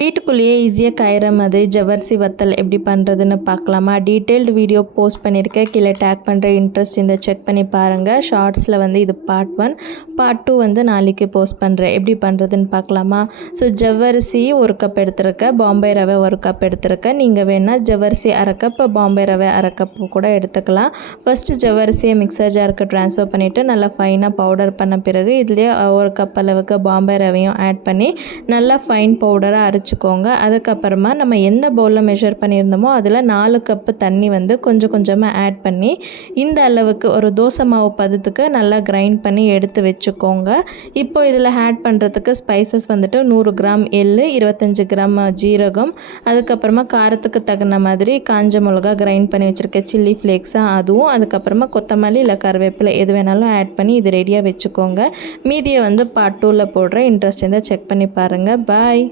வீட்டுக்குள்ளேயே ஈஸியாக காயிற மாதிரி ஜவ்வரிசி வத்தல் எப்படி பண்ணுறதுன்னு பார்க்கலாமா? டீட்டெயில்டு வீடியோ போஸ்ட் பண்ணியிருக்கேன், கீழே டேக் பண்ணுற இன்ட்ரெஸ்ட் இந்த செக் பண்ணி பாருங்கள். ஷார்ட்ஸில் வந்து இது பார்ட் 1, பார்ட் 2 வந்து நாளைக்கு போஸ்ட் பண்ணுறேன். எப்படி பண்ணுறதுன்னு பார்க்கலாமா? ஸோ ஜவ்வரிசி 1 கப் எடுத்துருக்கேன், பாம்பே ரவை 1 கப் எடுத்துருக்கேன். நீங்கள் வேணால் ஜவ்வரிசி அரை கப், பாம்பே ரவை அரை கப்பு கூட எடுத்துக்கலாம். ஃபஸ்ட்டு ஜவ்வரிசியை மிக்சர் ஜாருக்கு ட்ரான்ஸ்ஃபர் பண்ணிவிட்டு நல்லா ஃபைனாக பவுடர் பண்ண பிறகு இதுலேயே 1 கப் அளவுக்கு பாம்பே ரவையும் ஆட் பண்ணி நல்லா ஃபைன் பவுடராக அரைச்சிக்கோங்க. அதுக்கப்புறமா நம்ம எந்த பவுலில் மெஷர் பண்ணியிருந்தோமோ அதில் 4 கப்பு தண்ணி வந்து கொஞ்சம் கொஞ்சமாக ஆட் பண்ணி இந்த அளவுக்கு ஒரு தோசை மாவு பதத்துக்கு நல்லா கிரைண்ட் பண்ணி எடுத்து வச்சுக்கோங்க. இப்போ இதில் ஆட் பண்ணுறதுக்கு ஸ்பைசஸ் வந்துட்டு 100 கிராம் எள்ளு, 25 கிராம் ஜீரகம், அதுக்கப்புறமா காரத்துக்கு தகுந்த மாதிரி காஞ்ச மிளகா கிரைண்ட் பண்ணி வச்சுருக்கேன், சில்லி ஃப்ளேக்ஸாக அதுவும், அதுக்கப்புறமா கொத்தமல்லி இல்லை கருவேப்பிலை எது வேணாலும் ஆட் பண்ணி இது ரெடியாக வச்சுக்கோங்க. மீதியை வந்து பார்ட் 2ல் போடுற இன்ட்ரெஸ்ட் இருந்தால் செக் பண்ணி பாருங்கள். பாய்.